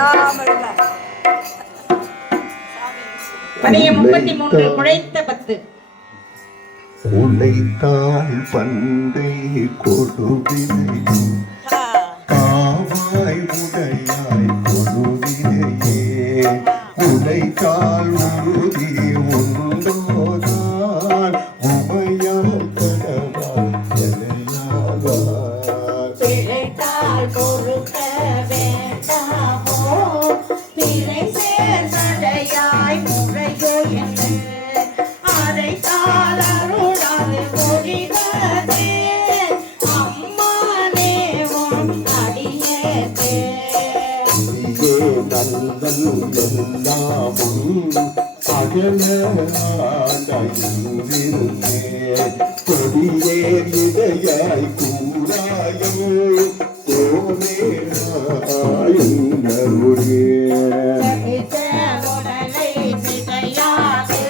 33 குழைத்த 10 உழைத்தாள் பண்டை கொடுவினையும் காவாய் உடையாய் கொடுவினையே உழைத்தாள் உறுதி உண்டோதான் உமையால் கடவாய் பிழைத்தாள் பொறுக்க வேண்டாமோ பிழை சேர் சடையாய் முறையோ என்று அதைத்தால் அருளாது ஒழிதே அம்மானே உன் அடியேதே நல்லல் எல்லாமும் சகல ஆடையிருந்தே கொடியேர் இடையாய் கூடாயம் கோனேருடைய உடலை சிதையாது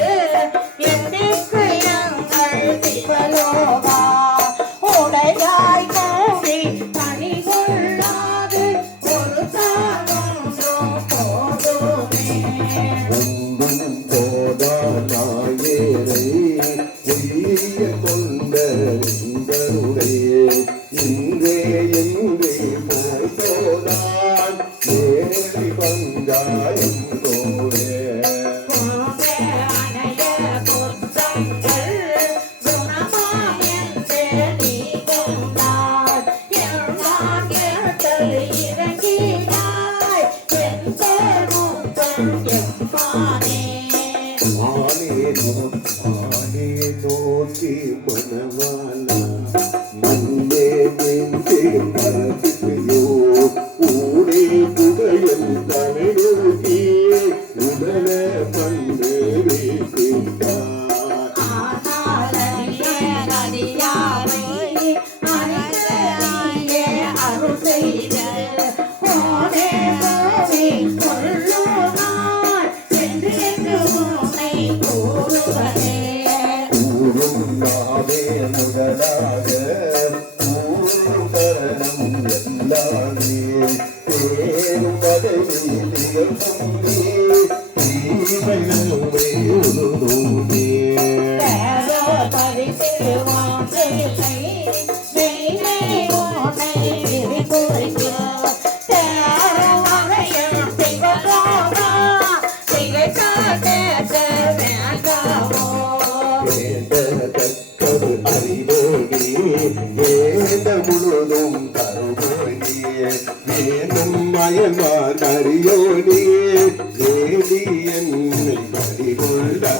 எந்திக்கு எங்கள் சிவலோகா உடையாய் கோடி பணி கொள்ளாது ஒரு சாதோ போதுமே ஒன்றும் போதானாயேரை உயிரிய கொண்ட எங்களுடைய இன்றே என்றே போதோதான் ஏறி பஞ்சாயம் கோரே மானே நோக்கி மனவாளா மண்ணே நெஞ்சே பரப்பியோ ஊரே புகையல் தலைநோக்கி உடல பண்டு முதலாக ஊரும் எல்லாமே பேரும் பதவியிலும் முழுதும் தருவோனியே வேணும் மயமார் அறியோனியே தேடி என்னை பறிகொண்டா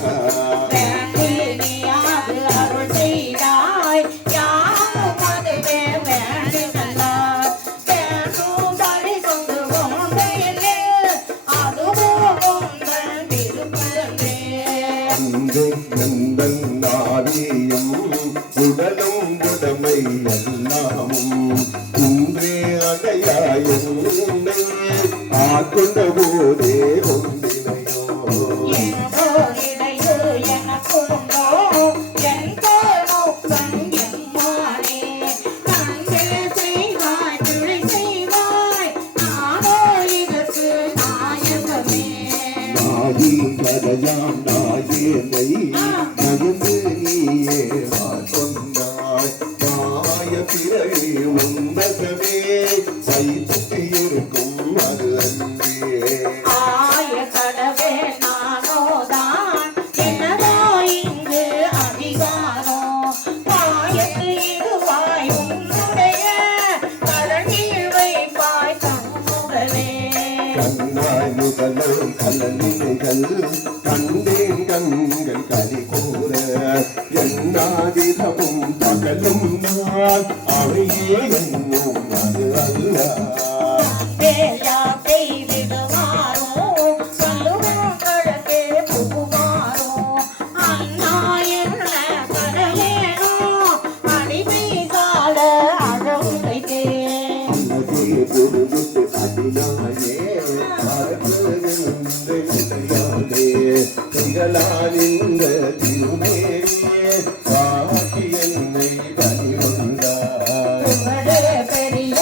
நந்தன் நாதியம் உடலும் உடமை எல்லாமும் குன்றே அடையாயும் ஆட்கொண்ட போதே ஒன்றினையோ கதையாம் நாயேனை நயந்து நீயே கொண்டாய் மாய பிறகு உன்னதமே வைத்து இருக்கும் அது அன்றே ஆய கடவே நானோதான் என்னதோ இங்கு அதிகாரம் பாயத்து இதுவாய் உன்னுடைய கடலில் வைப்பாய் தன்னுடனே கண்ணாய் முதலும் கலனிகள் கண்டேன் கண்கள் கலி கூற என்னாதிரமும் பகலும் நான் அவையே என்னும் அது அல்ல திகழானிந்த திருமேனியே காட்டி என்னை பணிகொண்டார் பெரிய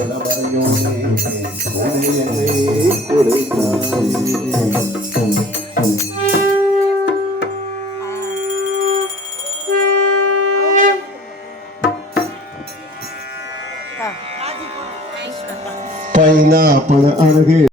குலமறையோனே உன்னை கொடுத்தாய். பைனாப்பிள் அழகு